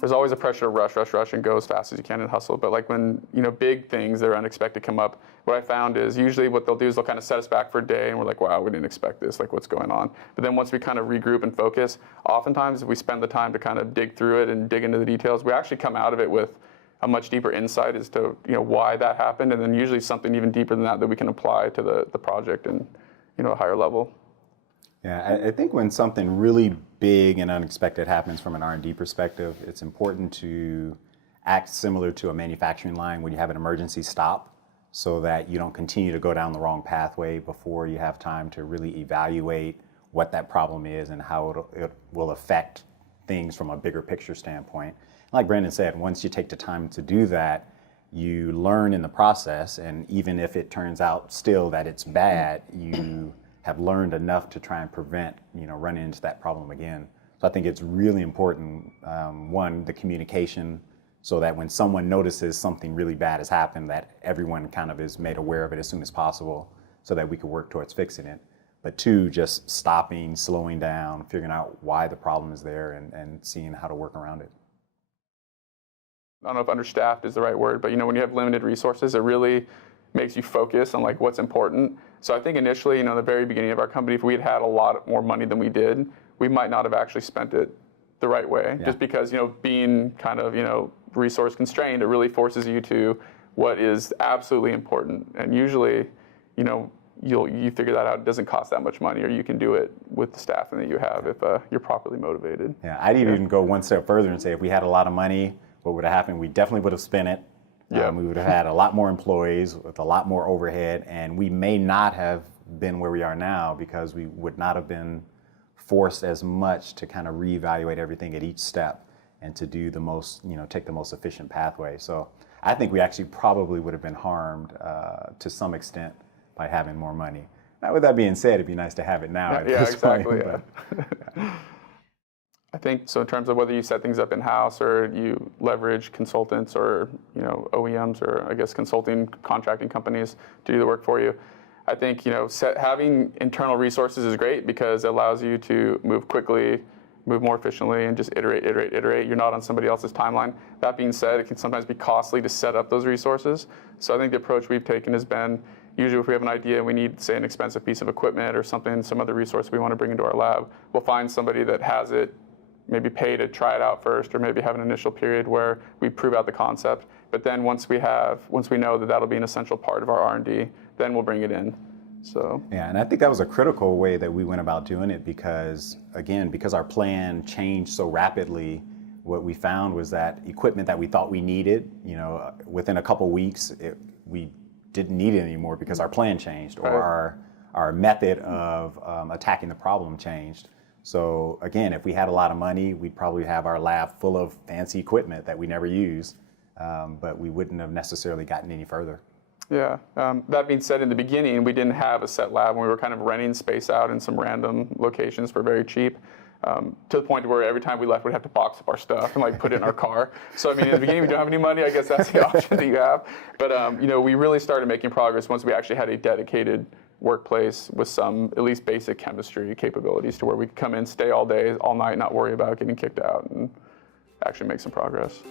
there's always a pressure to rush, and go as fast as you can and hustle. But like when, big things that are unexpected come up, what I found is usually what they'll do is they'll kind of set us back for a day and we're like, wow, we didn't expect this, like what's going on? But then once we kind of regroup and focus, oftentimes if we spend the time to kind of dig through it and dig into the details, we actually come out of it with a much deeper insight as to why that happened, and then usually something even deeper than that we can apply to the project and a higher level. Yeah, I think when something really big and unexpected happens from an R&D perspective, it's important to act similar to a manufacturing line when you have an emergency stop, so that you don't continue to go down the wrong pathway before you have time to really evaluate what that problem is and how it will affect things from a bigger picture standpoint. Like Brandon said, once you take the time to do that, you learn in the process, and even if it turns out still that it's bad, you have learned enough to try and prevent, running into that problem again. So I think it's really important, one, the communication, so that when someone notices something really bad has happened, that everyone kind of is made aware of it as soon as possible so that we can work towards fixing it. But two, just stopping, slowing down, figuring out why the problem is there and seeing how to work around it. I don't know if understaffed is the right word, but when you have limited resources, it really makes you focus on like what's important. So I think initially, the very beginning of our company, if we had had a lot more money than we did, we might not have actually spent it the right way. Yeah. Just because, being kind of, resource constrained, it really forces you to what is absolutely important. And usually, you figure that out. It doesn't cost that much money, or you can do it with the staffing that you have if you're properly motivated. Yeah, I'd even go one step further and say if we had a lot of money, what would have happened? We definitely would have spent it. Yeah. We would have had a lot more employees with a lot more overhead, and we may not have been where we are now because we would not have been forced as much to kind of reevaluate everything at each step and to do the most, take the most efficient pathway. So I think we actually probably would have been harmed to some extent by having more money. Now, with that being said, it'd be nice to have it now. At this exactly. Point, yeah. I think so in terms of whether you set things up in-house or you leverage consultants or OEMs or I guess consulting contracting companies to do the work for you. I think having internal resources is great because it allows you to move quickly, move more efficiently, and just iterate. You're not on somebody else's timeline. That being said, it can sometimes be costly to set up those resources. So I think the approach we've taken has been usually if we have an idea and we need, say, an expensive piece of equipment or something, some other resource we want to bring into our lab, we'll find somebody that has it, maybe pay to try it out first, or maybe have an initial period where we prove out the concept. But then once we know that that'll be an essential part of our R&D, then we'll bring it in. So yeah, and I think that was a critical way that we went about doing it because, again, because our plan changed so rapidly, what we found was that equipment that we thought we needed, within a couple weeks, we didn't need it anymore because our plan changed, or our method of attacking the problem changed. So again, if we had a lot of money, we'd probably have our lab full of fancy equipment that we never use, but we wouldn't have necessarily gotten any further. Yeah. That being said, in the beginning, we didn't have a set lab, and we were kind of renting space out in some random locations for very cheap, to the point where every time we left, we'd have to box up our stuff and put it in our car. So I mean, in the beginning, we don't have any money. I guess that's the option that you have. But we really started making progress once we actually had a dedicated workplace with some at least basic chemistry capabilities to where we could come in, stay all day, all night, not worry about getting kicked out, and actually make some progress.